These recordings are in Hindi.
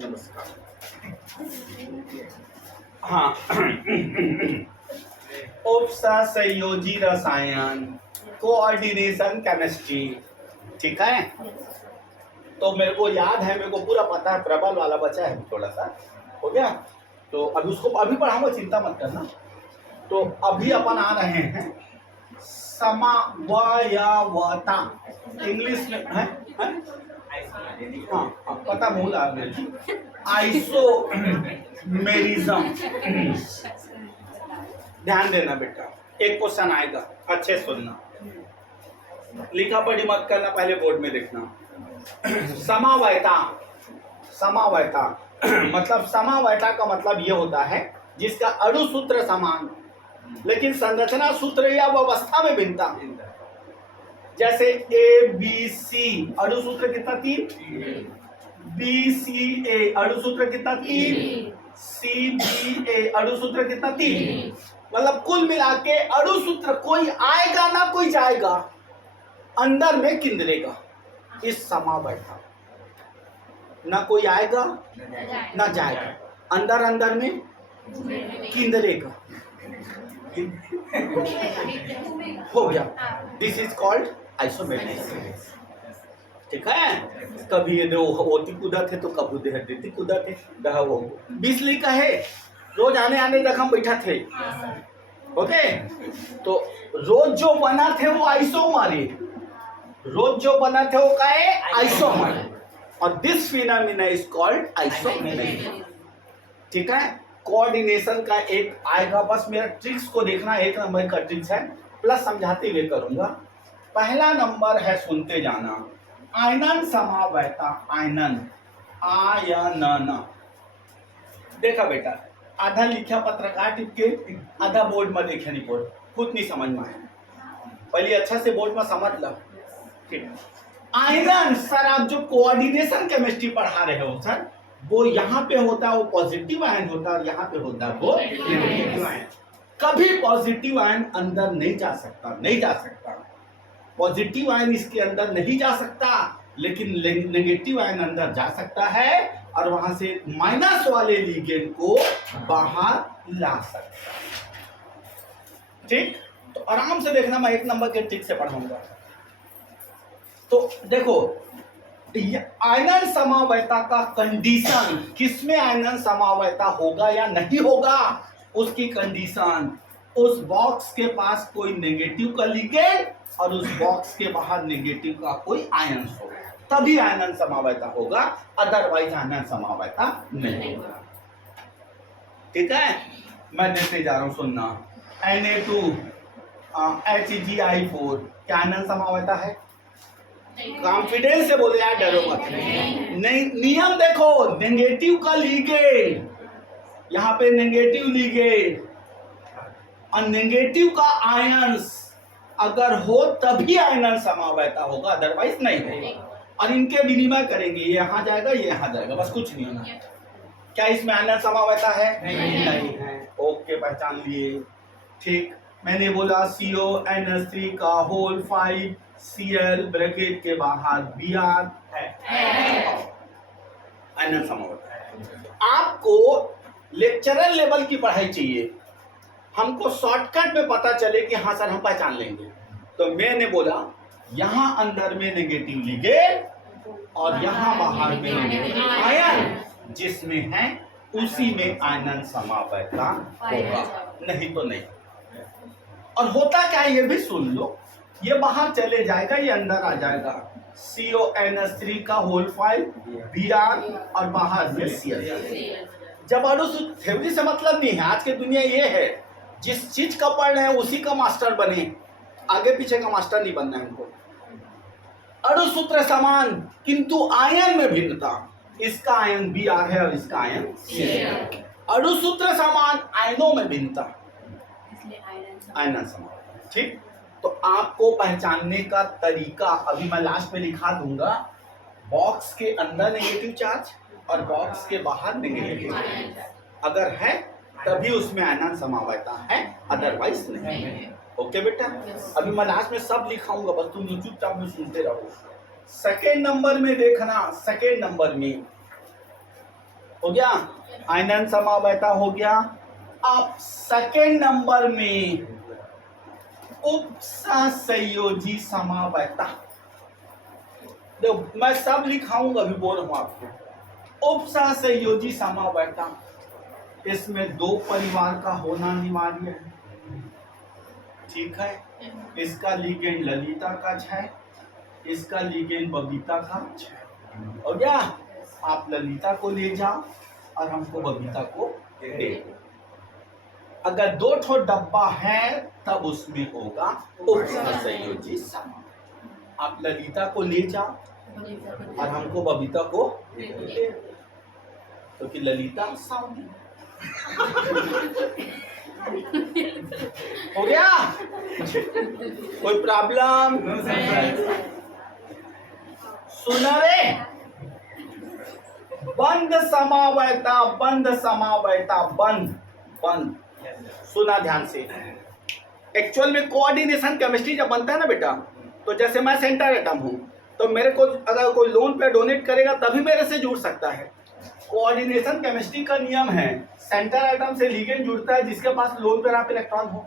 नमस्कार। हाँ उपसंयोजी रसायन, कोऑर्डिनेशन केमिस्ट्री, ठीक है। तो मेरे को याद है, मेरे को पूरा पता है, प्रबल वाला बचा है थोड़ा सा, हो गया। तो अभी उसको अभी पढ़ाऊंगा, चिंता मत करना। तो अभी अपन आ रहे हैं समवायवता, इंग्लिश में है? हाँ पता मूल आ गई, आइसोमेरिज्म। ध्यान देना बेटा, एक क्वेश्चन आएगा, अच्छे सुनना, लिखा पढ़ी मत करना, पहले बोर्ड में देखना। समावयता, समावयता मतलब समावयता का मतलब ये होता है जिसका अणु सूत्र समान लेकिन संरचना सूत्र या व्यवस्था में भिन्नता। जैसे ए बी सी अणु सूत्र कितना? 3। बी सी ए अणु सूत्र कितना? 3। सी बी ए अणु सूत्र कितना? 3। मतलब कुल मिला के अणु सूत्र कोई आएगा ना कोई जाएगा, अंदर में किंदरेगा। इस समावयता ना कोई आएगा ना जाएगा, अंदर अंदर में किंदरेगा। हो गया, दिस इज कॉल्ड आइसोमेरिज्म, ठीक है। कभी ये होती कूदा थे तो कभी देती कूदा थे, वो बिजली का है, रोज आने आने तक हम बैठा थे, ओके। तो रोज जो बना थे वो आइसोमर, रोज जो बना थे वो का है आइसोमर, और this phenomena is called isomerism, ठीक है। कोऑर्डिनेशन का एक आएगा, बस मेरा ट्रिक्स को देखना, 1 नंबर का ट्रिक्स है, प्लस समझाते हुए करूंगा। पहला नंबर है, सुनते जाना, आयनन समावयता। आयनन, आयनन, देखा बेटा, आधा लिखा पत्रकार टिप के, आधा बोर्ड में देखे नहीं, बोर्ड खुद नहीं समझ में आया, पहले अच्छा से बोर्ड में समझ लो, ठीक। आयनन सर, आप जो कोऑर्डिनेशन केमिस्ट्री पढ़ा रहे हो सर, वो यहाँ पे होता है वो पॉजिटिव आयन होता है, और यहाँ पे होता है वो नेगेटिव आयन। कभी पॉजिटिव आयन अंदर नहीं जा सकता, नहीं जा सकता, पॉजिटिव आयन इसके अंदर नहीं जा सकता, लेकिन नेगेटिव आयन अंदर जा सकता है, और वहां से माइनस वाले लिगेंड को बाहर ला सकता है, ठीक। तो आराम से देखना, मैं 1 नंबर के ट्रिक से पढ़ाऊंगा। तो देखो, आयनन समावयता का कंडीशन, किसमें आयनन समावयता होगा या नहीं होगा, उसकी कंडीशन, उस बॉक्स के पास कोई नेगेटिव का लिगेंड और उस बॉक्स के बाहर नेगेटिव का कोई आयन हो, तभी आयनन समावयता होगा, अदरवाइज आयनन समावयता नहीं होगा, ठीक है। मैं देते जा रहा हूं, सुनना। Na2 HgI4 क्या आयनन समावयता है? कॉन्फिडेंस से बोले यार, डरो मत। नहीं, नियम देखो, नेगेटिव का लिगेंड, यहाँ पे नेगेटिव लिगेंड और नेगेटिव का आयंस अगर हो तभी आयनन समावयता होगा, अदरवाइज नहीं होगा। और इनके विनिमय करेंगे, ये यहाँ जाएगा ये यहाँ जाएगा, बस कुछ नहीं होना। क्या इसमें आयनन समावयता है? नहीं है। ओके, पहचान लिए, ठीक। मैंने बोला CONH3 का होल 5 Cl ब्रैकेट के बाहर Br है, आयनन समावयता। आपको लेक्चरर लेवल की पढ़ाई चाहिए, हमको शॉर्टकट में पता चले कि हाँ सर हम पहचान लेंगे। तो मैंने बोला यहाँ अंदर में नेगेटिव लिगेंड और यहाँ बाहर में नेगेटिव आयन, जिसमें है उसी में आयनन समावयता होगा, नहीं तो नहीं। और होता क्या है ये भी सुन लो, ये बाहर चले जाएगा, ये अंदर आ जाएगा, CONH3 का होल 5 Br और बाहर में Cl। जब अणु थ्योरी से मतलब नहीं है, आज की दुनिया ये है, जिस चीज का पढ़ रहे हैं उसी का मास्टर बने, आगे पीछे का मास्टर नहीं बनना है हमको। अणु सूत्र समान किंतु आयन में भिन्नता, इसका आयन Br है और इसका आयन Cl। अणु सूत्र समान, आयनों में भिन्नता, आयनन समावयता, ठीक। तो आपको पहचानने का तरीका अभी मैं लास्ट में लिखा दूंगा, बॉक्स के अंदर नेगेटिव चार्ज और बॉक्स के बाहर नेगेटिव चार्ज अगर है तभी उसमें आयनन समावयता है, अदरवाइज नहीं। ओके बेटा, अभी मैं लास्ट में सब लिखाऊंगा, बस तुम चुपचाप में सुनते रहो। सेकेंड नंबर में देखना, सेकेंड नंबर में हो गया, आयनन समवायता हो गया। अब सेकेंड नंबर में उपसहसंयोजी समवायता, देखो मैं सब लिखाऊंगा, अभी बोल रहा हूं आपको। उपसहसंयोजी समवायता, इसमें दो परिवार का होना अनिवार्य है, ठीक है। इसका लिगेंड ललिता का 6, इसका लिगेंड बबीता का 6, हो गया। आप ललिता को ले जाओ और हमको बबीता को दे दो। अगर दो ठो डब्बा है तब उसमें होगा उपसहसंयोजी समवायता। आप ललिता को ले जाओ और हमको बबीता को दे दो, क्योंकि ललिता साउंड हो गया। कोई प्रॉब्लम? सुना रे, बंद समवायता, बंद समवायता, बंद बंद। सुना ध्यान से। एक्चुअल में कोऑर्डिनेशन केमिस्ट्री जब बनता है ना बेटा, तो जैसे मैं सेंटर एटम हूं, तो मेरे को अगर कोई लोन पे डोनेट करेगा तभी मेरे से जुड़ सकता है। कोऑर्डिनेशन केमिस्ट्री का नियम है, सेंटर एटम से लिगेंड जुड़ता है जिसके पास लोन पेयर ऑफ इलेक्ट्रॉन हो।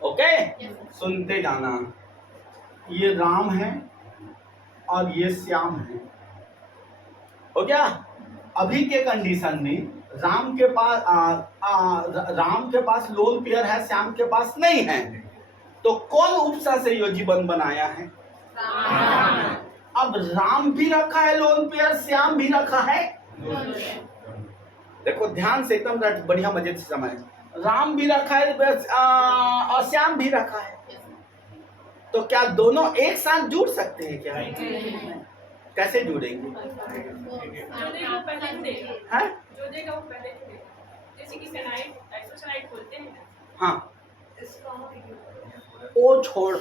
ओके, सुनते जाना। ये राम है और ये श्याम है, हो गया। अभी के कंडीशन में राम के पास लोन पेयर है, श्याम के पास नहीं है, तो कौन उपसहसंयोजी बंध बनाया है? अब राम भी रखा है लोन पेयर, श्याम भी रखा है। देखो ध्यान से, एकदम बढ़िया मजे से समझ। राम भी रखा है और श्याम भी रखा है, तो क्या दोनों एक साथ जुड़ सकते हैं क्या? कैसे जुड़ेंगे? हाँ, वो छोड़,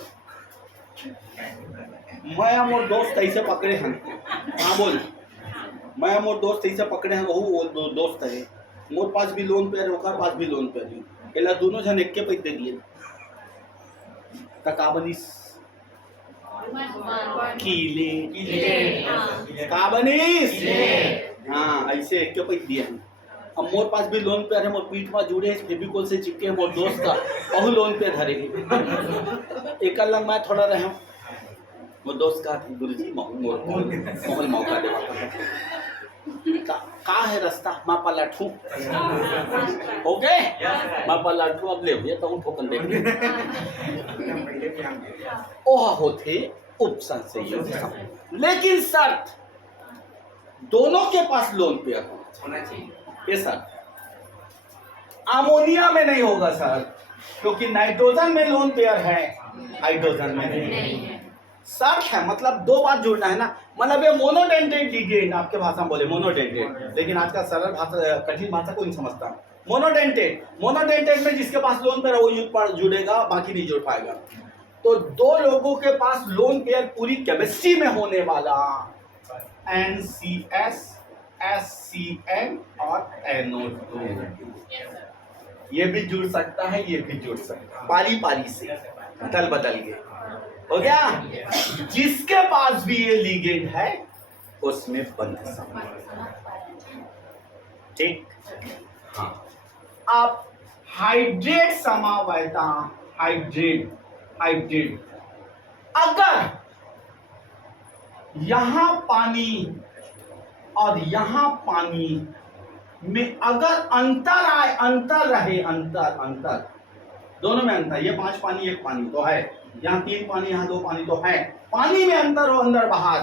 मैं मोर दोस्त ऐसे पकड़े हैं। हाँ बोल, मैं मोर दोस्त ऐसे पकड़े हैं, वो दोस्त है मोर पास भी लोन पेयर, ओकर पास भी लोन पेयर है, एला दोनों जन एक के पैसे दे दिए का बनिस कीले का बनिस। हाँ, ऐसे एक के पैसे दिए हैं। अब मोर पास भी लोन पेयर है, मोर पीठ में जुड़े फेविकोल से चिपके मोर दोस्त का बहु लोन पेयर धरेगी। एक लंग मैं थोड़ा रहे हूँ, मोर दोस्त का गुरुजी मोहल मौका दे का है रास्ता, मैं पलटू। ओके, मैं पलटू, अब ले भैया तो ठोकन दे। ओह होते उपसहसंयोजी समवायता, लेकिन शर्त दोनों के पास लोन पेयर होना चाहिए। ये सर अमोनिया में नहीं होगा सर, क्योंकि नाइट्रोजन में लोन पेयर है, हाइड्रोजन में नहीं है। शर्त है, मतलब दो बात जुड़ना है ना। मतलब ये मोनोडेंटेट लिगेंड, आपके भाषा में बोले मोनोडेंटेट, लेकिन आज का सरल भाषा, कठिन भाषा कोई नहीं समझता। मोनोडेंटेट में जिसके पास लोन पेयर है वो युग पर जुड़ेगा, बाकी नहीं जुड़ पाएगा। तो दो लोगों के पास लोन पेयर पूरी केमिस्ट्री में होने वाला NCS, SCN और NO2, ये भी जुड़ सकता है, ये भी जुड़ सकता है, पारी पारी से बदल बदल के। हो गया। जिसके पास भी ये लिगेंड है उसमें बंध समवायता, ठीक। हाँ, आप हाइड्रेट समवायता, हाइड्रेट अगर यहां पानी और यहां पानी में अगर अंतर आए, अंतर रहे, अंतर दोनों में अंतर, ये 5 पानी 1 पानी तो है, यहाँ 3 पानी यहाँ 2 पानी तो है, पानी में अंतर हो अंदर बाहर,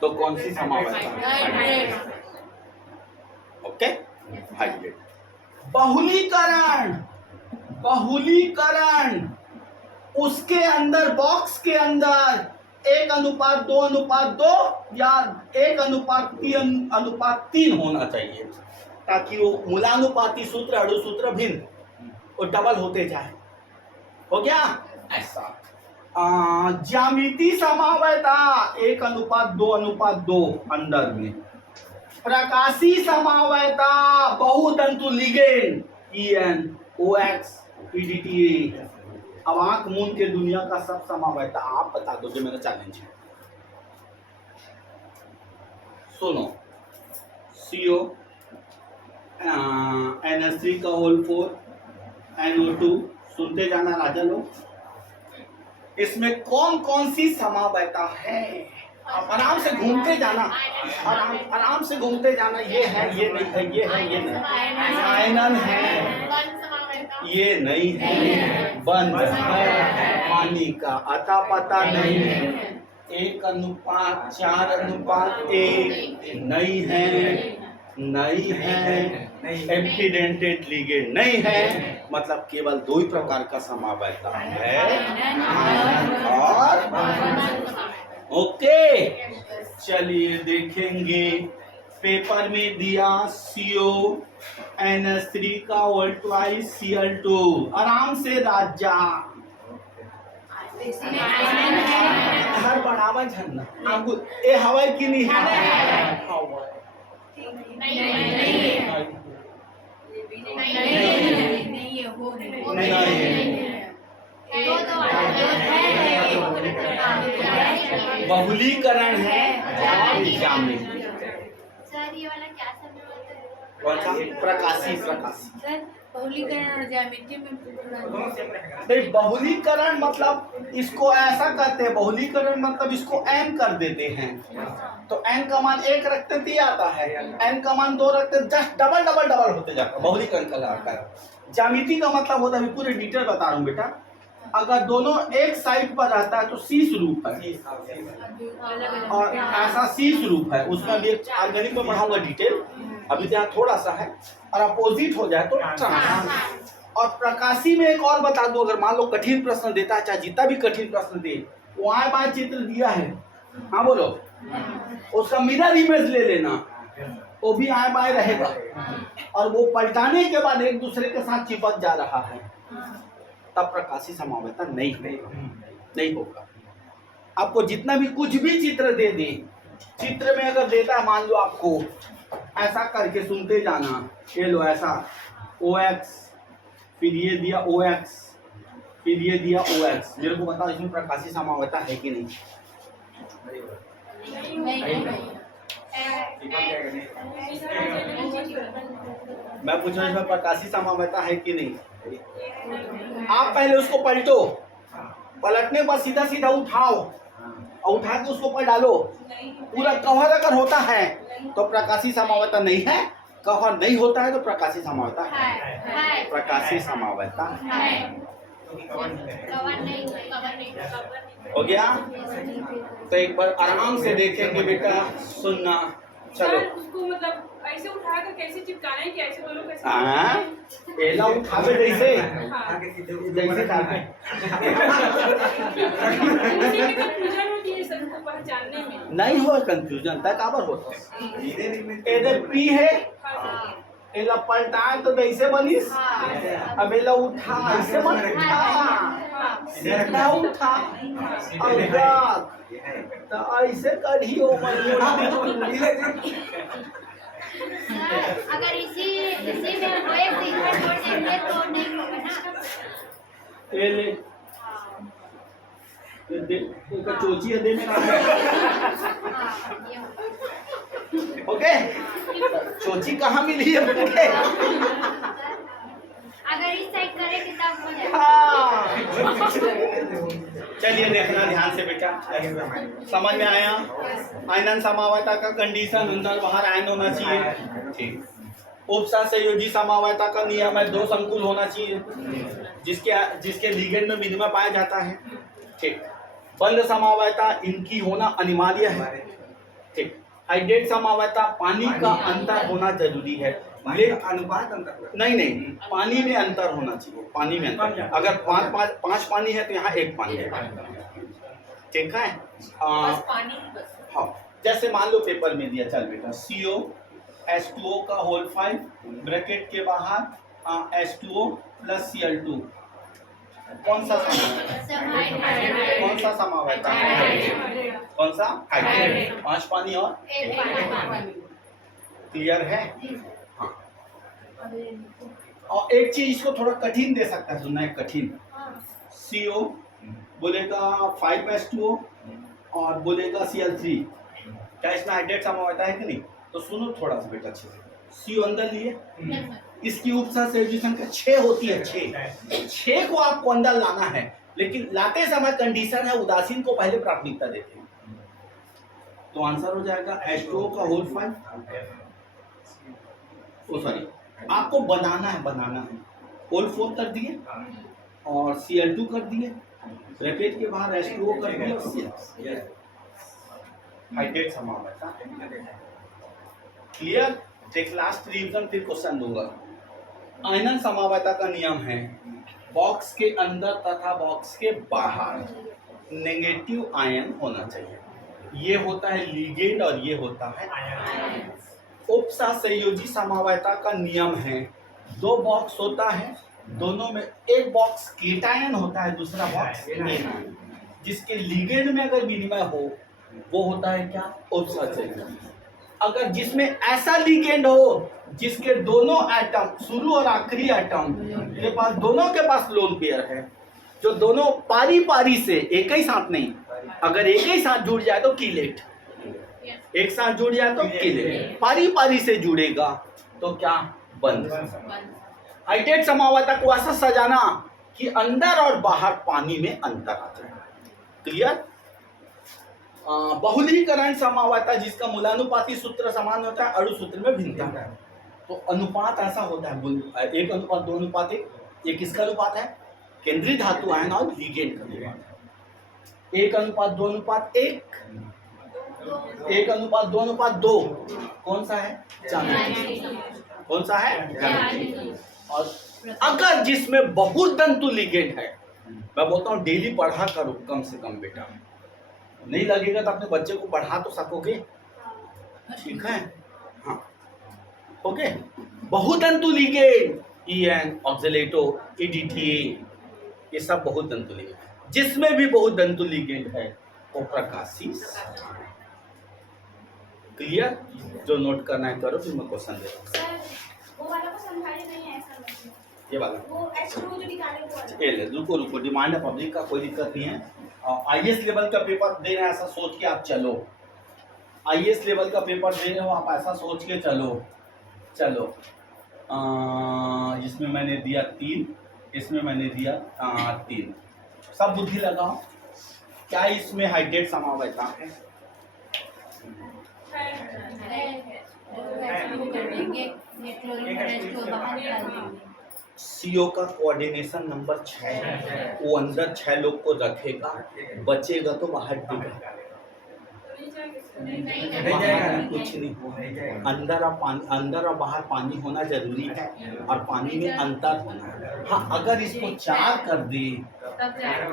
तो कौन सी समवायता? Okay, hydrate. बहुलीकरण उसके अंदर, बॉक्स के अंदर 1:2:2 या 1:3:3 होना चाहिए, ताकि वो मूलानुपाती सूत्र, अणुसूत्र भिन्न वो डबल होते जाए। हो गया ऐसा। ज्यामिति समवायता 1:2:2 अंदर में। प्रकाशी समवायता बहुतंतु लिगेंड EN OX PDTA। अब आंख मूंद के दुनिया का सब समवायता आप बता दो, जो मेरा चैलेंज है। सुनो, CO, NH3 का होल 4, NO2। सुनते जाना राजा लोग। इसमें कौन कौन सी समावयता है? आप आराम से घूमते जाना, आराम से घूमते जाना। ये है, ये नहीं है, ये है, ये नहीं। आयनन है, ये नहीं है, बंद है, पानी का अता पता नहीं है, 1:4:1 नहीं है, नहीं है, एम्फिडेंटेड लिगेंड नहीं है। मतलब केवल दो ही प्रकार का समावयता है, आयनन और। ओके, चलिए देखेंगे। पेपर में दिया CO NH3 का वोल्टवाइज Cl2। आराम से राजा हर बढ़ावा झरना आपको ए हवा की नहीं है, बहुलीकरण है। सर ये वाला क्या समय होता है? कौन सा? प्रकाशी। सर बहुलीकरण और ज्यामिति में नहीं, बहुलीकरण मतलब इसको ऐसा कहते हैं, बहुलीकरण मतलब इसको n कर देते हैं। तो n का मान 1 रखते ही आता है, n का मान 2 रखते जस्ट डबल होते जाता है, बहुलीकरण कहलाता है। ज्यामिति का मतलब होता है, पूरे डिटेल बता रहा हूँ बेटा। अगर दोनों एक साइड पर रहता है तो सी स्वरूप है, और ऐसा सी स्वरूप है। उसमें भी एक ऑर्गेनिक में पढ़ाऊंगा डिटेल, अभी यहाँ थोड़ा सा है। और अपोजिट हो जाए तो ट्रांस। और प्रकाशी में एक और बता दूं, अगर मान लो कठिन प्रश्न देता है, चाहे जितना भी कठिन प्रश्न दे, वो आए बाएं चित्र दिया है, हाँ बोलो, उसका मिरर इमेज ले लेना, वो भी आए बाएं रहेगा, और वो पलटाने के बाद एक दूसरे के साथ चिपक जा रहा है, तब प्रकाशी समावयता नहीं होगा। आपको जितना भी कुछ भी चित्र दे दे, चित्र में अगर देता है, मान लो आपको ऐसा करके सुनते जाना, ये लो ऐसा OX, फिर ये दिया OX, फिर ये दिया OX। मेरे को बताओ इसमें प्रकाशी समावयता है कि नहीं? मैं पूछ रहा हूँ इसमें प्रकाशी समावयता है कि नहीं? आप पहले उसको पलटो, पलटने के बाद सीधा सीधा उठाओ, और उठा के उसको पर डालो। पूरा कवर अगर होता है तो प्रकाशी समावयता नहीं है, कवर नहीं होता है तो प्रकाशी समावयता है। प्रकाशी समावयता हो गया। तो एक बार आराम से देखेंगे बेटा, सुनना। चलो उसको मतलब ऐसे उठा कर कैसे चिपकाना है कि ऐसे दोनों कैसे? हाँ, एला उठावे जैसे उसी में कंफ्यूजन होती है सर को पहचानने में। नहीं हो कंफ्यूजन तक काबर होता है। एदे पी है, एला पलटा तो कैसे बनिस, अब एला उठा ऐसे मत उठा, सीधा उठा और रख, तो ऐसे करियो अगर इसी में वो एक सीधा छोड़ देंगे तो नहीं होगा ना। ये ले उसका चोची है देने का। ओके, चोची कहाँ मिली है बेटे? अगर इस साइड करेंगे तब हो जाएगा। हाँ, चलिए देखना ध्यान से बेटा, समझ में आया? आयनन समावयता का कंडीशन अंदर बाहर आयन होना चाहिए, ठीक। उपसंयोजी समावयता का नियम है 2 संकुल होना चाहिए, जिसके लिगेंड में विनिमय पाया जाता है, ठीक। बंद समावयता इनकी होना अनिवार्य है, ठीक। हाइड्रेट समावयता पानी का अंतर होना जरूरी है, अनुपात अंतर नहीं, पानी में अंतर होना चाहिए, पानी में अंतर। अगर 5 पानी है तो यहाँ 1 पानी है, ठीक है। हाँ, जैसे मान लो पेपर में दिया, चल बेटा CO H2O का होल 5 ब्रैकेट के बाहर H2O प्लस Cl2, कौन सा समावयता है? कौन सा? हाइड्रेट। 5 पानी और क्लियर है? हाँ। और एक चीज इसको थोड़ा कठिन दे सकता है, सुनना है कठिन। CO बोलेगा 5H2O और बोलेगा Cl3, क्या इसमें हाइड्रेट समावयता है कि नहीं? तो सुनो थोड़ा सा बेटा अच्छे से। सी अंदर लिए, Yes, sir. इसकी उपसा सेल्यूशन का 6 होती है, 6 को आपको अंदर लाना है, लेकिन लाते समय कंडीशन है उदासीन को पहले प्राथमिकता देते हैं। तो आंसर हो जाएगा H2O का होल 5, ओ सॉरी आपको बनाना है होल 4 कर दिए और Cl2 कर दिए, ब्रैकेट के बाहर H2O कर दिए और Cl हाइड्रेट समावता। क्लियर? एक लास्ट रिवीजन फिर क्वेश्चन दूंगा। आयनन समावता का नियम है बॉक्स के अंदर तथा बॉक्स के बाहर नेगेटिव आयन होना चाहिए। ये होता है लिगेंड और ये होता है आयन। उपसा संयोजी समावता का नियम है 2 बॉक्स होता है, दोनों में एक बॉक्स केटायन होता है, दूसरा बॉक्स एनायन। जिसके लिगेंड में अगर विनिमय हो वो होता है क्या? उपसा संयोजी। अगर जिसमें ऐसा लिगेंड हो जिसके दोनों एटम शुरू और आखिरी एटम के पास दोनों के पास लोन पेयर है, जो दोनों पारी पारी से एक ही साथ नहीं, अगर एक ही साथ जुड़ जाए तो कीलेट, एक साथ जुड़ जाए तो कीलेट, पारी पारी से जुड़ेगा तो क्या? बंद। हाइड्रेट समावता को ऐसा सजाना कि अंदर और बाहर पानी में अंतर आ जाए। क्लियर? बहुलीकरण समावता जिसका मूलानुपाती सूत्र समान होता है, अणु सूत्र में भिन्नता है। तो अनुपात ऐसा होता है 1:2:1। ये किसका अनुपात है? केंद्रीय धातु आयन और लिगेंड का अनुपात। 1:2:1, 1:2:2 कौन सा है? चांदी। कौन सा है? चांदी। और अगर जिसमें बहुत दंतु लिगेंड है, मैं बोलता हूँ डेली पढ़ा करो कम से कम बेटा, नहीं लगेगा तो अपने बच्चे को पढ़ा तो सकोगे, ठीक है? हाँ, ओके। बहुदंतु लिगेंड EN, ऑक्सलेटो, EDTA, ये सब बहुदंतु लिगेंड। जिसमें भी बहुदंतु लिगेंड है वो प्रकाशी। क्लियर? जो नोट करना है करो, फिर मैं क्वेश्चन दे रहा हूँ। सर वो वाला को समझाया नहीं है ऐसा लगता है। ये वाला वो H2O जो निकाले वो वाला। ये ले, रुको डिमांड है पब्लिक का, कोई दिक्कत नहीं है। IAS लेवल का पेपर दे रहे हैं ऐसा सोच के आप चलो, IAS लेवल का पेपर दे रहे हो आप ऐसा सोच के चलो। इसमें मैंने दिया 3, इसमें मैंने दिया 3, सब बुद्धि लगाओ। क्या इसमें हाइड्रेट समावता है? CO का कोऑर्डिनेशन नंबर 6 है, वो अंदर 6 लोग को रखेगा, बचेगा तो बाहर देगा। कुछ नहीं होगा, अंदर और बाहर पानी होना जरूरी है और पानी में अंतर होना है। हाँ, अगर इसको 4 कर दे,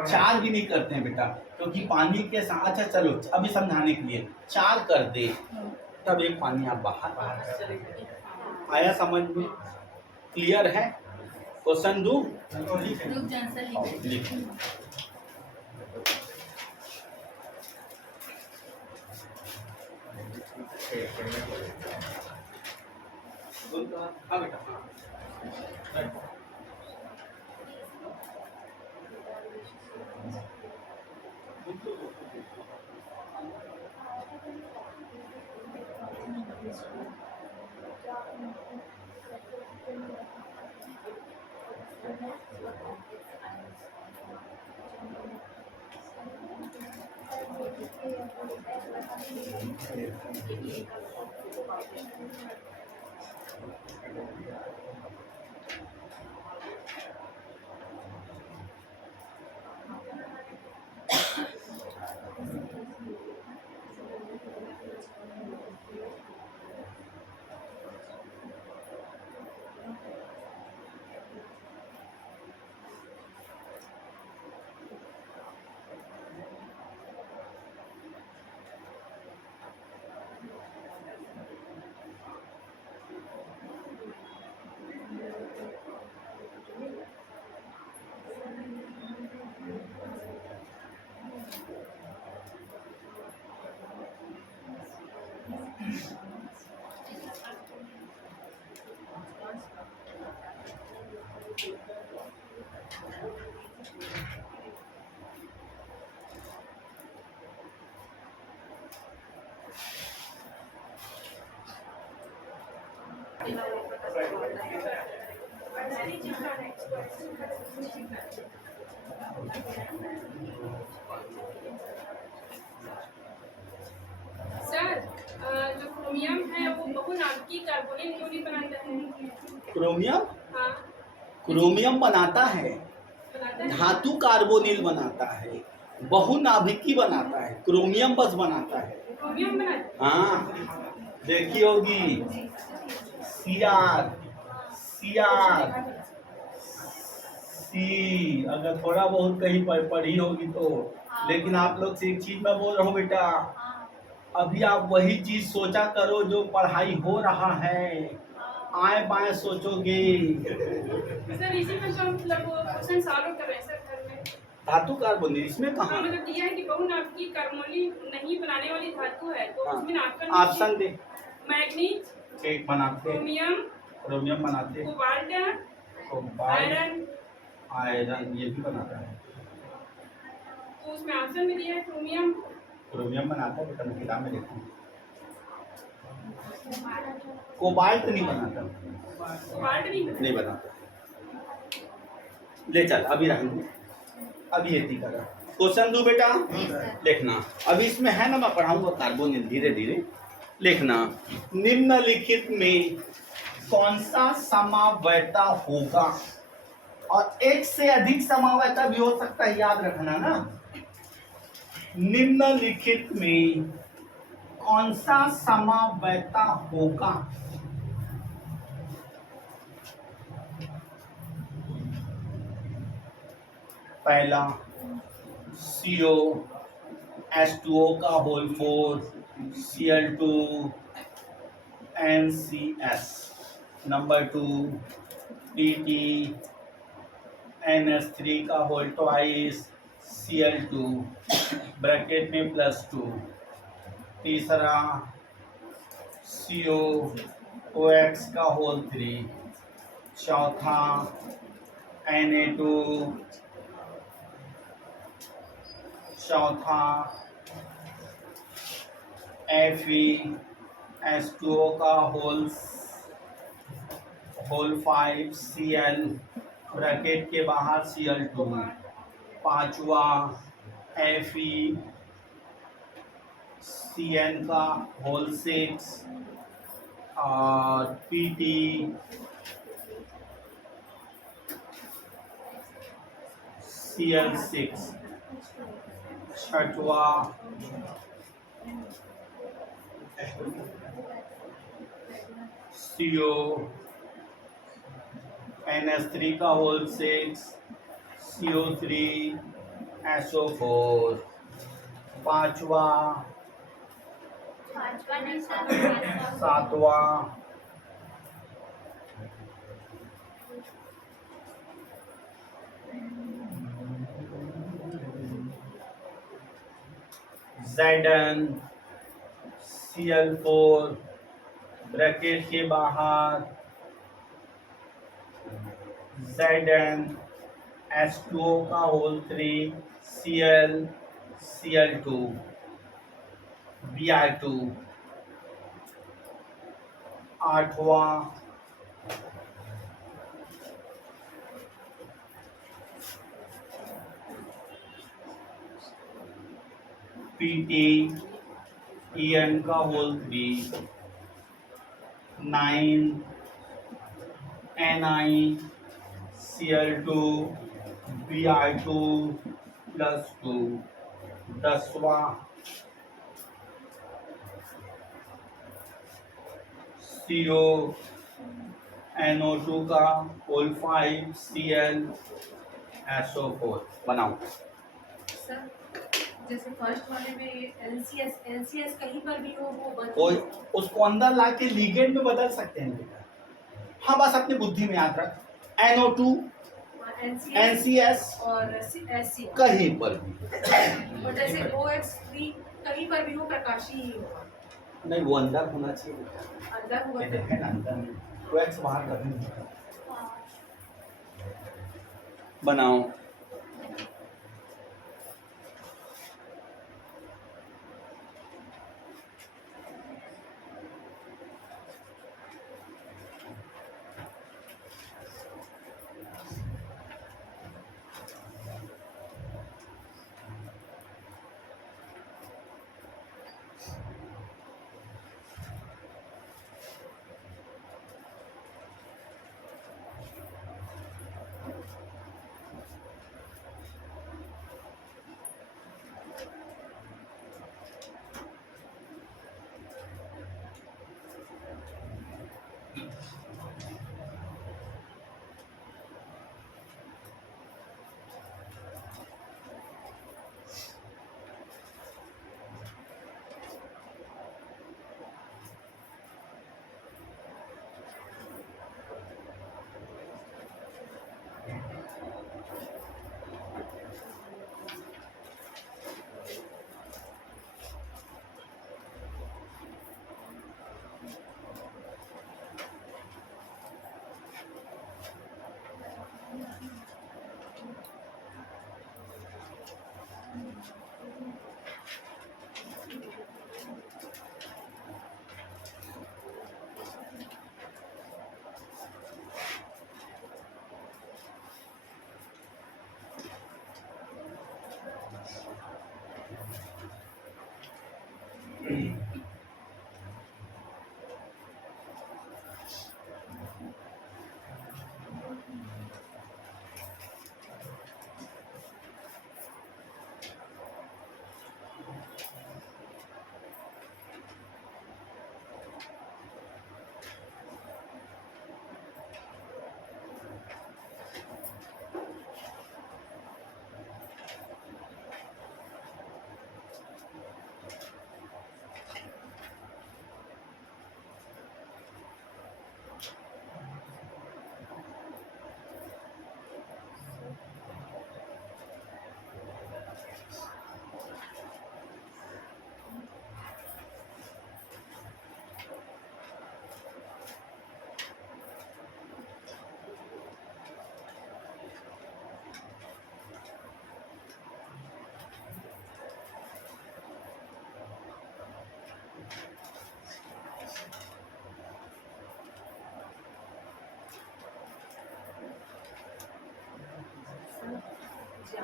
4 भी नहीं करते हैं बेटा, क्योंकि पानी के साथ, अच्छा चलो अभी समझाने के लिए 4 कर दे तब एक पानी आप बाहर आया समझ में? क्लियर है? क्वेश्चन दू? लिखो। हाँ बेटा, सर जो क्रोमियम है वो बहुनाभिकीय कार्बोनिल क्यों नहीं बनाता है? क्रोमियम हाँ, क्रोमियम बनाता है, बनाता है। धातु कार्बोनिल बनाता है, बहुनाभिकी बनाता है, क्रोमियम बस बनाता है। क्रोमियम बनाता हाँ देखी होगी, सीआर सीआर सी, अगर थोड़ा बहुत कहीं पढ़ी होगी तो। लेकिन आप लोग से एक चीज मैं बोल रहा हूँ बेटा, अभी आप वही चीज सोचा करो जो पढ़ाई हो रहा है, आए बाएं सोचोगे। है। सर इसी में तो मतलब वो क्वेश्चन सॉल्व कर रहे हैं सर घर में। धातु कार्बोनिल इसमें हाँ कहाँ? मतलब दिया है कि बहुनाभिकीय कार्बोनिल नहीं बनाने वाली धातु है तो हाँ, उसमें नापकर ऑप्शन दे। मैग्नीज, एक बनाते, क्रोमियम, क्रोमियम बनाते, कोबाल्ट, कोबाल्ट, आयरन, आयरन ये भी बनाता है। तो उसमें ऑप्शन में दिया है क्रोमियम। क्रोमियम बनाता है बेटा, मैं किताब में देखा हूँ। कोबाल्ट नहीं बनाता, कोबाल्ट नहीं बनाता। ले चल अभी रहने, अभी ये कर रहा क्वेश्चन दो बेटा, लिखना। अभी इसमें है ना, मैं पढ़ाऊंगा कार्बोनिल धीरे धीरे। लिखना, निम्नलिखित में कौन सा समावयता होगा, और एक से अधिक समावयता भी हो सकता है, याद रखना ना। निम्नलिखित में कौन सा समावयता होगा? पहला CO H2O का whole 4, Cl2 NCS। Number 2 PT NH3 का होल ट्वाइस Cl2 ब्रैकेट में +2। तीसरा COOX का होल 3। चौथा Na2, चौथा FeS2O का होल 5 Cl ब्रैकेट के बाहर Cl2। पांचवा FeCN का होल 6 और PT Cl6। छठवा CO NH3 का होल 6 CO3 SO4। पांचवा सातवा Zn Cl4 ब्रैकेट के बाहर Zn H2O का होल 3 Cl Cl2 Br2। आठवां PT En का होल 3 9 Ni Cl2 Br2 +2। दसवां CO NO2 का होल 5 Cl SO4। बनाओ। सर जैसे फर्स्ट वाले में एलसीएस कहीं पर भी हो वो बंद कोई उसको अंदर ला के लिगेंड में बदल सकते हैं बेटा। हाँ बस अपनी बुद्धि में याद रख, NO2 NCS और एससी कहीं पर भी और जैसे OX3 कहीं पर भी हो प्रकाशी ही होगा, नहीं, वो अंदर होना चाहिए बेटा। अंदर होगा ये देखें ना, अंदर में OX बाहर कभी नहीं होता। बनाओ।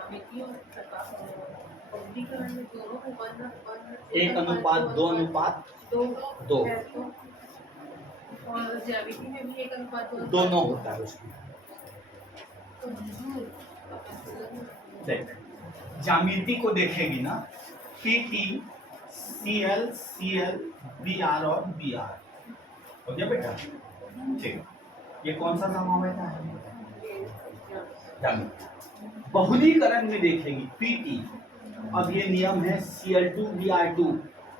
ज्यामिति और बहुलकीकरण में दोनों को 1:2:2 है तो, और ज्यामिति में भी 1:2 दोनों होता है उसमें। तो देख, ज्यामिति को देखेगी ना, PT, CL, CL, BR और BR हो गया बेटा। ठीक, ये कौन सा समावेश है? ज्यामिति। बहुलीकरण में देखेगी PT, अब ये नियम है Cl2 Br2,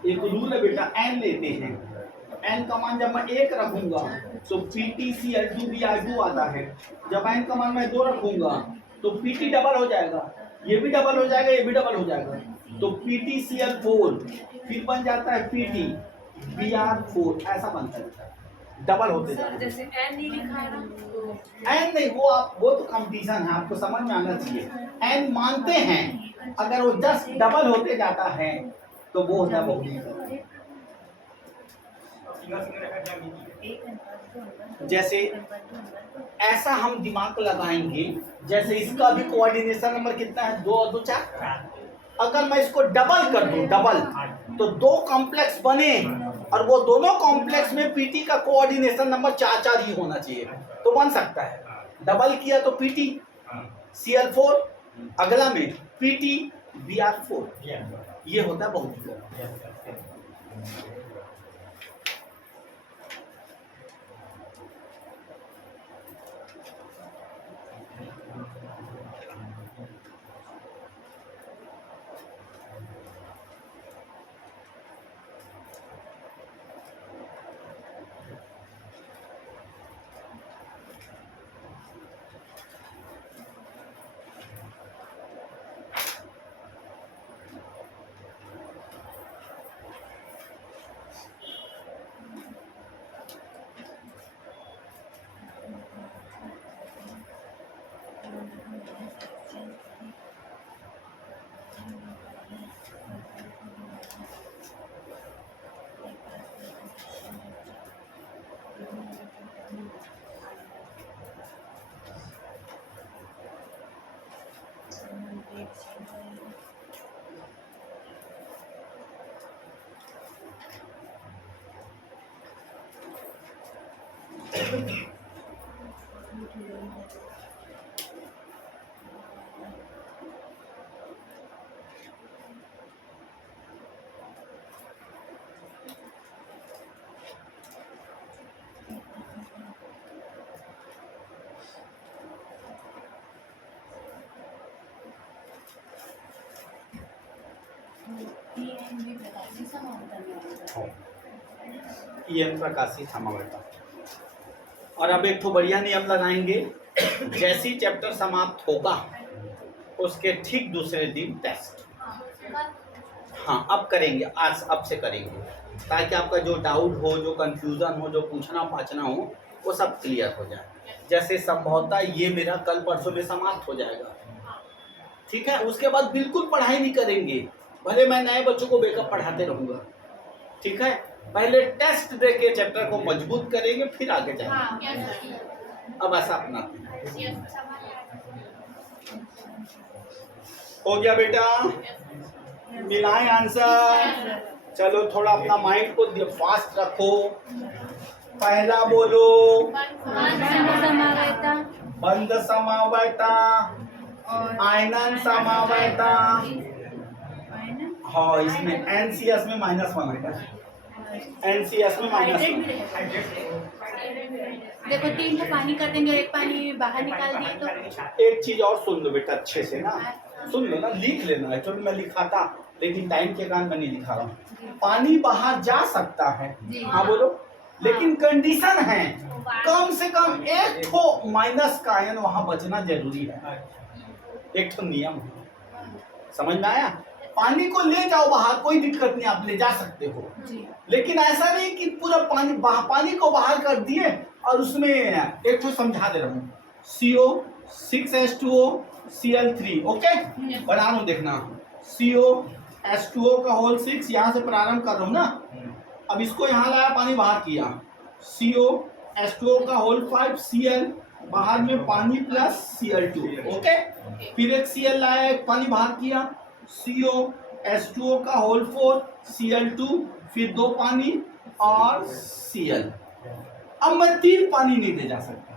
एक रूल है बेटा, n लेते हैं, n का मान जब मैं 1 रखूंगा तो PT Cl2 Br2 आता है, जब n का मान मैं 2 रखूंगा तो PT डबल हो जाएगा, ये भी डबल हो जाएगा, ये भी डबल हो जाएगा, तो PT Cl4 फिर बन जाता है PT Br4, ऐसा बनता है, डबल होते सर जाता है। जैसे n नहीं लिखा है ना तो n नहीं, वो तो कंपटीशन है, आपको समझ में आना चाहिए। n मानते हैं, अगर वो 10 डबल होते जाता है तो वो होता है बहुलीकरण। जैसे ऐसा हम दिमाग लगाएंगे, जैसे इसका भी कोऑर्डिनेशन नंबर कितना है? 2 और 2 4। अगर मैं इसको डबल कर दूं, डबल, तो 2 कॉम्प्लेक्स बने और वो दोनों कॉम्प्लेक्स में PT का कोऑर्डिनेशन नंबर 4 4 ही होना चाहिए, तो बन सकता है। डबल किया तो PT Cl4, अगला में PT Br4, ये होता है बहुलीकरण। EN प्रकाशी समावर्तन। और अब एक तो बढ़िया नियम लगाएंगे, जैसी चैप्टर समाप्त होगा उसके ठीक दूसरे दिन टेस्ट। हाँ, अब करेंगे, आज अब से करेंगे, ताकि आपका जो डाउट हो, जो कंफ्यूजन हो, जो पूछना पाछना हो, वो सब क्लियर हो जाए। जैसे संभवतः ये मेरा कल परसों में समाप्त हो जाएगा, ठीक है। उसके बाद बिल्कुल पढ़ाई नहीं करेंगे, भले मैं नए बच्चों को बेकअप पढ़ाते रहूँगा, ठीक है। पहले टेस्ट देके चैप्टर को मजबूत करेंगे, फिर आगे जाएंगे। अब ऐसा अपनाते हैं। हो गया बेटा, मिलाएं आंसर। चलो थोड़ा अपना माइंड को फास्ट रखो। पहला बोलो, बंद समावयता, आयनन समावयता। हाँ, इसमें NCS में -1 है, NCS में -1। देखो 3 को पानी कर देंगे और 1 पानी बाहर निकाल दिए तो एक चीज और सुन लो बेटा अच्छे से ना, सुन लो ना, लिख लेना। एक्चुअली मैं लिखाता, लेकिन टाइम के कारण मैं नहीं लिखा रहा हूँ। पानी बाहर जा सकता है, हाँ बोलो, लेकिन कंडीशन है कम से कम एक ठो माइनस का आयन वहां बचना जरूरी है। एक तो नियम है, समझ में आया। पानी को ले जाओ बाहर, कोई दिक्कत नहीं, आप ले जा सकते हो, लेकिन ऐसा नहीं कि पूरा पानी को बाहर कर दिए और उसमें एक तो समझा दे रहा हूँ, CO6H2O Cl3, ओके। बना लो, देखना, COH2O का होल 6 यहाँ से प्रारंभ कर रहा हूँ ना। अब इसको यहाँ लाया, पानी बाहर किया, COH2O का होल 5 Cl बाहर में पानी प्लस Cl2, ओके। फिर एक Cl लाया, एक पानी बाहर किया, CO H2O का होल 4 Cl2, फिर 2 पानी और Cl। अब मैं 3 पानी नहीं दे जा सकता,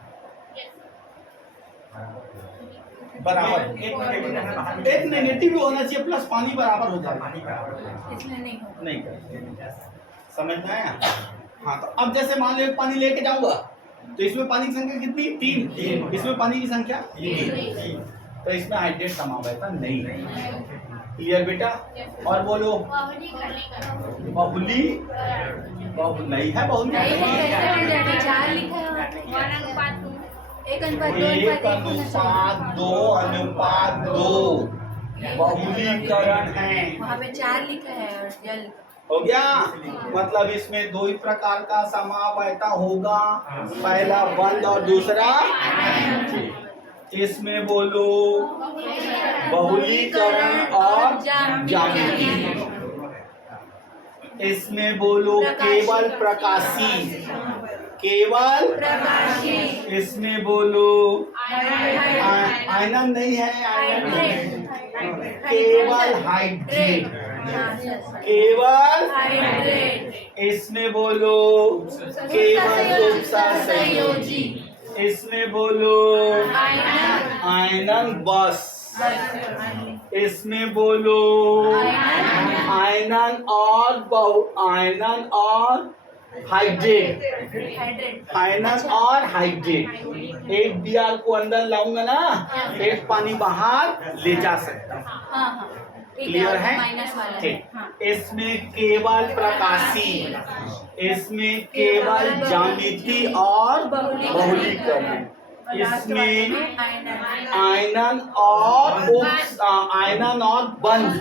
बराबर एक नेगेटिव भी होना चाहिए प्लस पानी बराबर हो जाएगा, इसलिए नहीं होगा। नहीं कर, समझ में आया? हाँ, तो अब जैसे मान लो एक पानी लेके जाऊंगा तो इसमें पानी की संख्या कितनी? 3। इसमें पानी की संख्या 3, तो इसमें हाइड्रेट समावेश नहीं है। क्लियर बेटा? और बोलो बहुली, बहु नहीं है, बहुली चार लिखा है वहाँ पे। 1:2 अनुपात 2 बहुलीकरण है, वहाँ पे 4 लिखा है और जल हो गया। मतलब इसमें 2 ही प्रकार का समावयता होगा, पहला बंद और दूसरा, इसमें बोलो बहुलीकरण और ज्यामिति, इसमें बोलो केवल प्रकाशी, केवल प्रकाशी, इसमें बोलो आयनन नहीं है, आयनन केवल हाइड्रेट, केवल हाइड्रेट, इसमें बोलो केवल उपसंयोजी, इसमें बोलो आयनन बस, इसमें बोलो आयनन और हाइड्रेट, आयनन और हाइड्रेट। एक Br को अंदर लाऊंगा ना, एक पानी बाहर ले जा सकता हूँ। हाँ हाँ क्लियर है? माइनस वाला है। ठीक। हाँ। इसमें केवल प्रकाशी, इसमें केवल ज्यामिति और बहुलीकरण, इसमें आयनन और आयनन और बंध,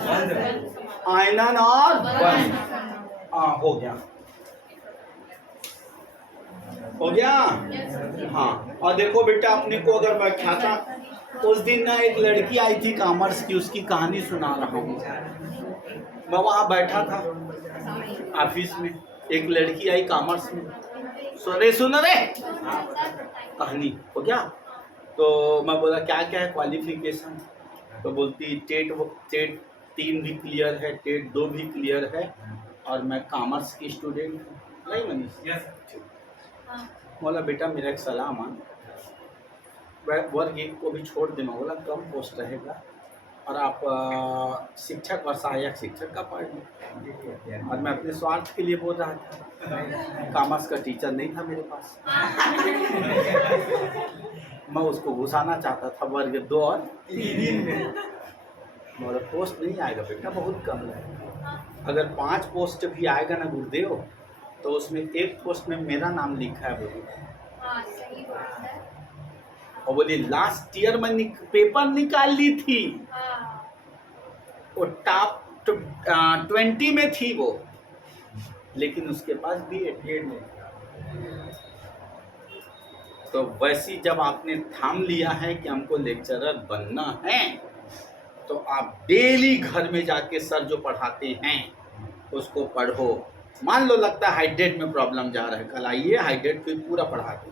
आयनन और बंध। हो गया, हो गया। हाँ, और देखो बेटा अपने को अगर व्याख्याता, उस दिन ना एक लड़की आई थी कॉमर्स की, उसकी कहानी सुना रहा हूँ। मैं वहाँ बैठा था ऑफिस में, एक लड़की आई कॉमर्स में, सुन रे कहानी हो गया। तो मैं बोला क्या क्या है क्वालिफिकेशन, तो बोलती टेट 3 भी क्लियर है, टेट 2 भी क्लियर है, और मैं कॉमर्स की स्टूडेंट हूँ। नहीं मनीष? बोला बेटा मेरा एक सलाह मान, वर्ग 1 को भी छोड़ देना, बोला कम पोस्ट रहेगा और आप शिक्षक और सहायक शिक्षक का पढ़ लें। और मैं अपने स्वार्थ के लिए बोल रहा था, कॉमर्स का टीचर नहीं था मेरे पास, मैं उसको घुसाना चाहता था वर्ग 2 और 3 में। बोला पोस्ट नहीं आएगा बेटा, बहुत कम है, अगर 5 पोस्ट भी आएगा ना गुरुदेव, तो उसमें 1 पोस्ट में मेरा नाम लिखा है। बोली सही बात है। और बोली लास्ट ईयर में पेपर निकाल ली थी, वो टॉप 20 में थी वो, लेकिन उसके पास भी एड नहीं। तो वैसी जब आपने थाम लिया है कि हमको लेक्चरर बनना है, तो आप डेली घर में जाके सर जो पढ़ाते हैं उसको पढ़ो। मान लो लगता है हाइड्रेट में प्रॉब्लम जा रहा है, कल आइए हाइड्रेट फिर पूरा पढ़ा दो।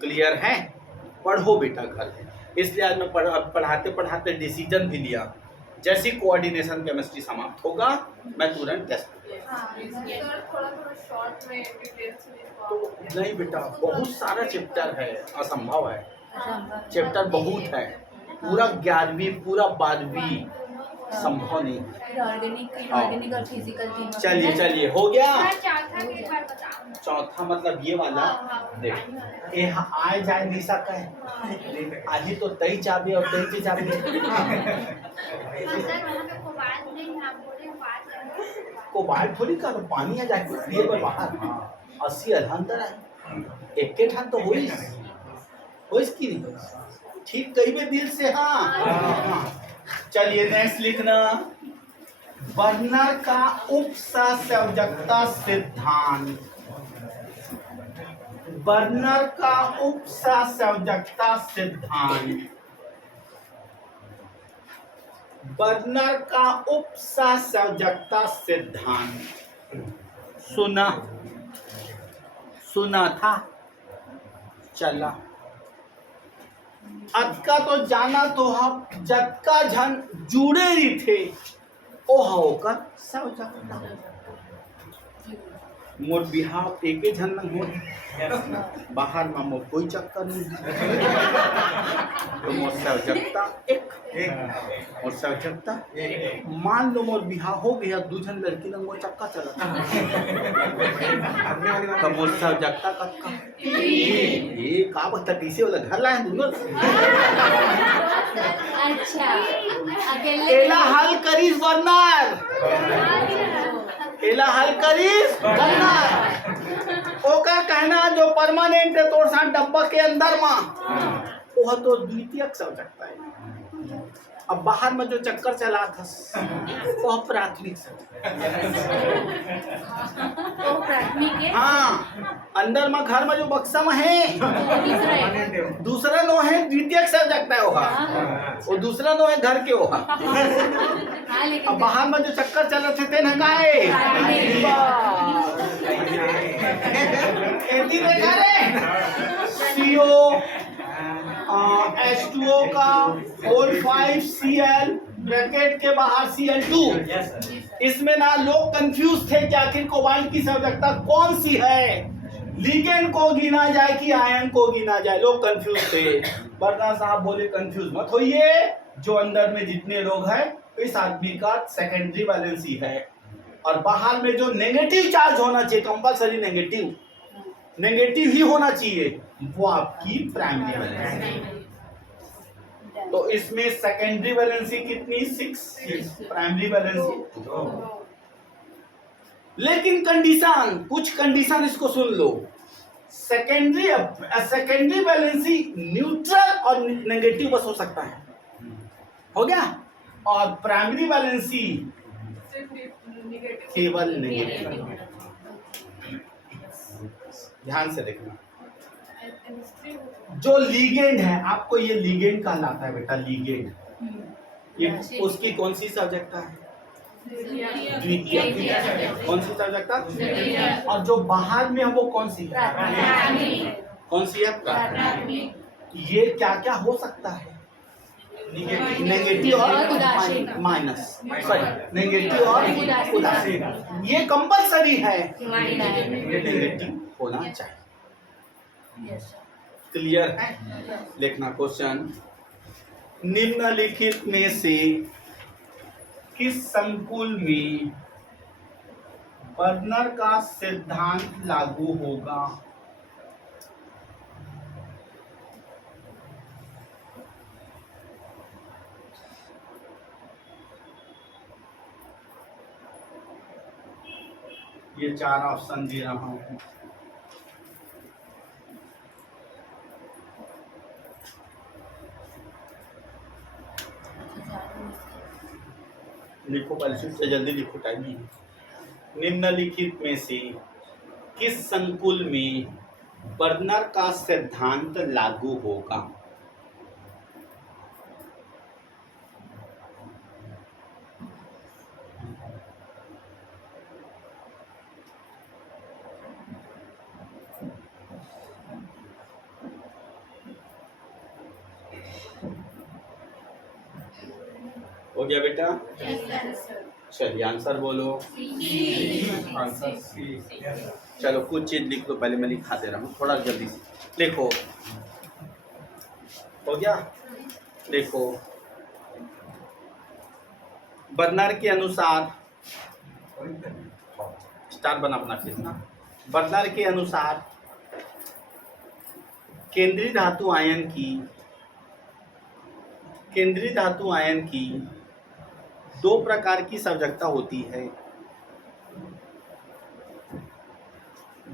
क्लियर है? पढ़ो बेटा घर में। इसलिए आज मैं पढ़ाते पढ़ाते डिसीजन भी लिया, जैसी कोऑर्डिनेशन केमिस्ट्री समाप्त होगा मैं तुरंत टेस्ट। तो नहीं बेटा, बहुत सारा चैप्टर है, असंभव है, चैप्टर बहुत है, पूरा 11वीं पूरा 12वीं संभव नहीं। ऑर्गेनिक और फिजिकल तीनों। चलिए चलिए हो गया। चौथा के बार बताओ। चौथा मतलब ये वाला देख, ये आए जाए नहीं सकता है, आज ही तो 23 चाबी और 23 चाबी। सर वहाँ पे कोबाल्ट नहीं, आप बोले बात करें। कोबाल्ट थोड़ी का पानी आ जाए ये बाहर 80 अंदर है, एक ठान तो होइस की नहीं ठीक कही में दिल से। हाँ चलिए नेक्स्ट लिखना, बर्नर का उपसंयोजकता सिद्धांत, बर्नर का उपसंयोजकता सिद्धांत, बर्नर का उपसंयोजकता सिद्धांत सुना था, चला अतका तो जाना तो हम जतका झन जुड़े ही थे ओ होकर सब जगता मोर बिहाव एके झन न हो बाहर में मोर कोई चक्कर नहीं तो मोर सब जगता एक मोर सब जगता मान लो मोर बिहाव हो गया दूजन लड़की ने मोर चक्का चला तो मोर सब जगता कक्का ये का बता तीसरे वाला घर लाए दोनों अच्छा एला हल करीस वर्नर एला हल करीस वर्नर ओका कहना जो परमानेंट है तोर साथ डब्बा के अंदर में वो तो द्वितीयक सब सकता है अब बाहर में जो चक्कर चला था वो प्राथमिक सब तो प्राथमिक है हाँ अंदर में घर में जो बक्सा में है दूसरा नो है द्वितीयक सब जगता है होगा और दूसरा नो है घर के होगा हाँ लेकिन अब बाहर में जो चक्कर चल रहे थे ना देखा रे CO H2O का होल 5Cl ब्रैकेट के बाहर Cl2 इसमें ना लोग कंफ्यूज थे कि आखिर कोबाल्ट की संयोजकता कौन सी है लिगेंड को गिना जाए कि आयन को गिना जाए लोग कंफ्यूज थे बरना साहब बोले कंफ्यूज मत होइए जो अंदर में जितने लोग हैं इस आदमी का सेकेंडरी वैलेंसी है और बाहर में जो नेगेटिव चार्ज होना चाहिए कंपलसरी नेगेटिव ही होना चाहिए वो आपकी प्राइमरी वैलेंसी तो इसमें सेकेंडरी वैलेंसी कितनी 6 प्राइमरी वैलेंसी लेकिन कंडीशन कुछ कंडीशन इसको सुन लो सेकेंडरी वैलेंसी न्यूट्रल और नेगेटिव बस हो सकता है हो गया और प्राइमरी वैलेंसी केवल नेगेटिव ध्यान से देखना जो लीगेंड है आपको ये लीगेंड कहलाता है बेटा लीगेंड ये उसकी कौन सी सब्जेक्टा है द्वितीय कौन सी सब्जेक्टा और जो बाहर में है वो कौन सी है कौन सी है ये क्या क्या हो सकता है नेगेटिव और माइनस सॉरी नेगेटिव और उदासीन ये कंपलसरी है नेगेटिव होना चाहिए क्लियर है लिखना क्वेश्चन निम्नलिखित में से किस संकुल में बर्नर का सिद्धांत लागू होगा ये 4 ऑप्शन दे रहा हूं लिखो पहले से जल्दी लिखो टाइम नहीं निम्नलिखित में से किस संकुल में बर्नर का सिद्धांत लागू होगा हो गया बेटा चलिए आंसर बोलो आंसर सी चलो कुछ चीज लिख दो पहले मैं लिखा दे रहा हूँ थोड़ा जल्दी से लिखो हो गया देखो बर्नर के अनुसार स्टार बना खींचना बर्नर के अनुसार केंद्रीय धातु आयन की 2 प्रकार की संयोजकता होती है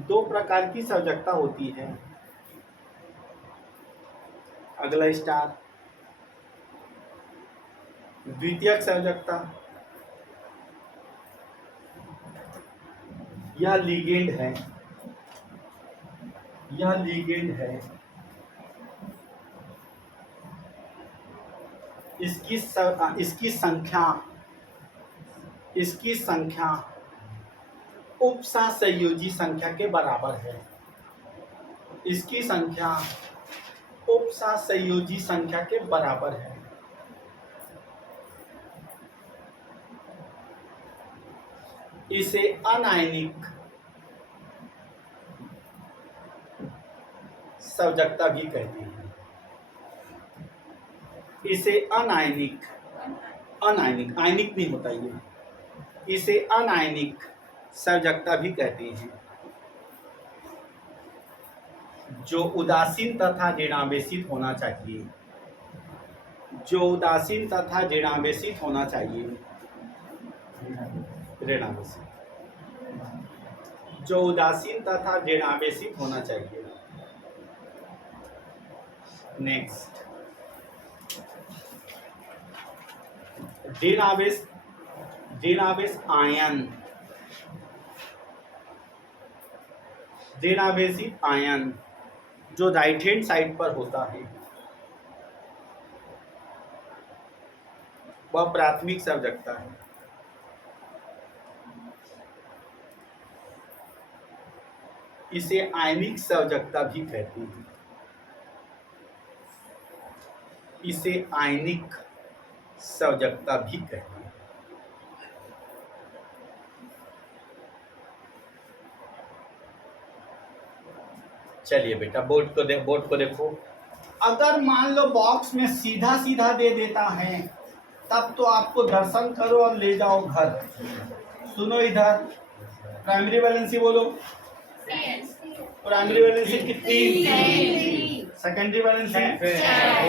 2 प्रकार की संयोजकता होती है अगला स्टार द्वितीयक संयोजकता यह लीगेंड है इसकी संख्या उपसहसंयोजी संख्या के बराबर है इसकी संख्या उपसा संयोजी संख्या के बराबर है। इसे अनायनिक सवजकता भी कहते हैं। इसे अनायनिक अनायनिक आयनिक नहीं होता ये, इसे अनायनिक सवजकता भी कहते हैं। जो उदासीन तथा ऋणावेशित होना चाहिए, जो उदासीन तथा ऋणावेशित होना चाहिए, ऋणावेशित, जो उदासीन तथा ऋणावेशित होना चाहिए। नेक्स्ट, ऋणावेश, ऋणावेश आयन, ऋणावेशित आयन जो राइट हैंड साइड पर होता है वह प्राथमिक सवजकता है। इसे आयनिक सवजकता भी कहते हैं। इसे आयनिक सवजकता भी कहते हैं। चलिए बेटा बोर्ड को देखो। अगर मान लो बॉक्स में सीधा सीधा दे देता है तब तो आपको दर्शन करो और ले जाओ घर। सुनो इधर, प्राइमरी वैलेंसी बोलो। प्राइमरी वैलेंसी कितनी? Secondary valency?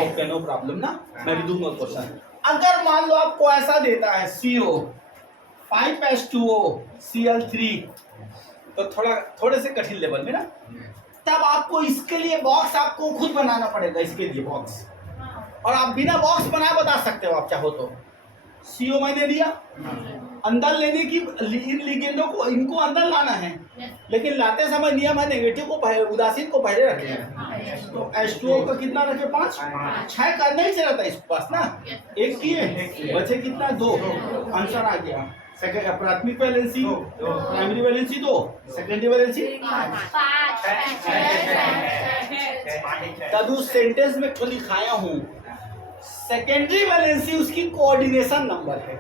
Okay, no problem ना, मैं भी दूंगा क्वेश्चन। अगर मान लो आपको ऐसा देता है CO 5H2O Cl3, तो थोड़े से कठिन लेवल में ना, तब आपको इसके लिए बॉक्स आपको खुद बनाना पड़ेगा। इसके लिए बॉक्स, और आप बिना बॉक्स बनाए बता सकते हो आप चाहो तो। CO मैंने दिया, अंदर लेने की इन लिगेंडों को इनको अंदर लाना है, लेकिन लाते समय नियम है नेगेटिव को पहले, उदासीन को पहले रखे हैं। तो H2O का कितना रखे? 5, 6 करना ही चाहिए था इस पास ना, एक किए बचे कितना? 2। आंसर आ गया। सेकंड प्राथमिक valency, primary valency 2, secondary valency 5। तब उस सेंटेंस में खुद लिखाया हूँ, सेकेंडरी वैलेंसी उसकी कोऑर्डिनेशन नंबर है।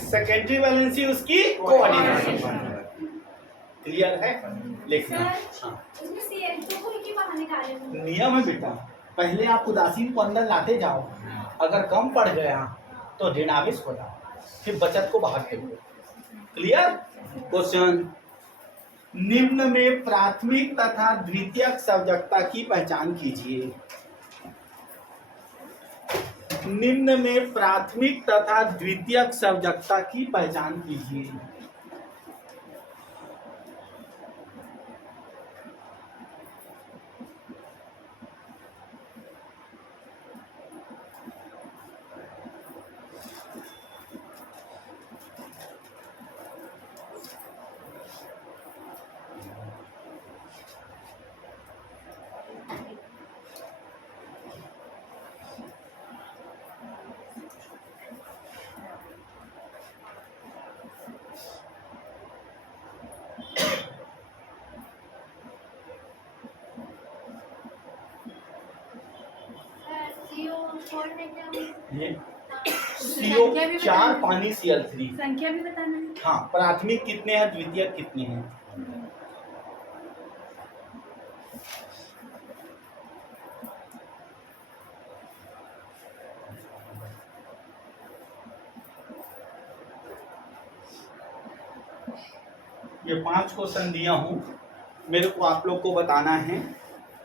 सेकेंडरी वैलेंसी उसकी कोऑर्डिनेशन। क्लियर है? लिखना। हाँ, उसमें Cl2 को ही बाहर निकाले होंगे। नियम है बेटा, पहले आप उदासीन को अंदर लाते जाओ, अगर कम पड़ गया तो ऋणावेश हो जाओ, फिर बचत को बाहर फेंको। क्लियर? क्वेश्चन, निम्न में प्राथमिक तथा द्वितीयक सवजकता की पहचान कीजिए। निम्न में प्राथमिक तथा द्वितीयक सवजकता की पहचान कीजिए। ये CO 4 पानी Cl3। संख्या भी बताना है। हाँ, प्राथमिक कितने हैं, द्वितीयक कितने हैं? ये 5 क्वेश्चन दिया हूँ, मेरे को आप लोग को बताना है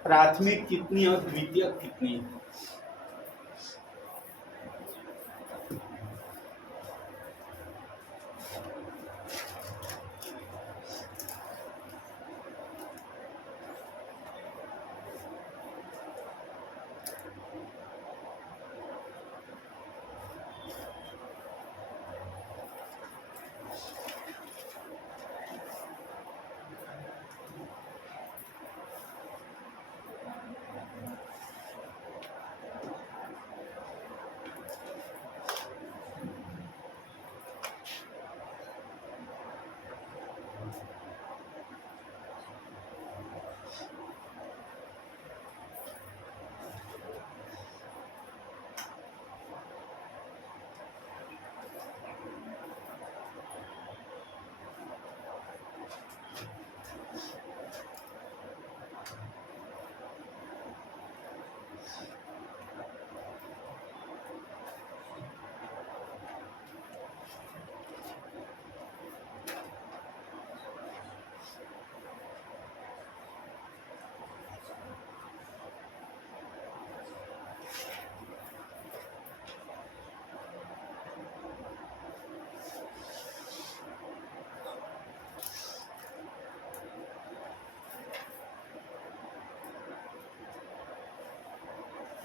प्राथमिक कितनी और द्वितीयक कितनी है।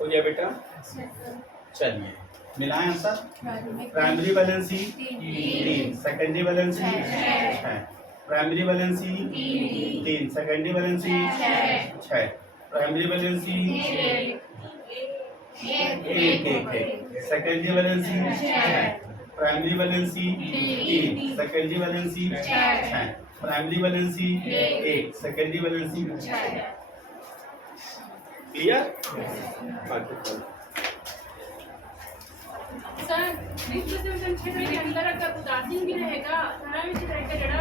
हो गया बेटा, चलिए मिलाएं answer. Primary valency 3, secondary valency 6, primary valency 3, secondary valency 6, primary valency 1, secondary valency 6, primary valency 3, secondary valency 6, primary valency 1, secondary valency 6। Clear? Sir विश्व से क्षेत्र के अंदर अगर उदासीन भी रहेगा, धारा में रहेगा जड़ा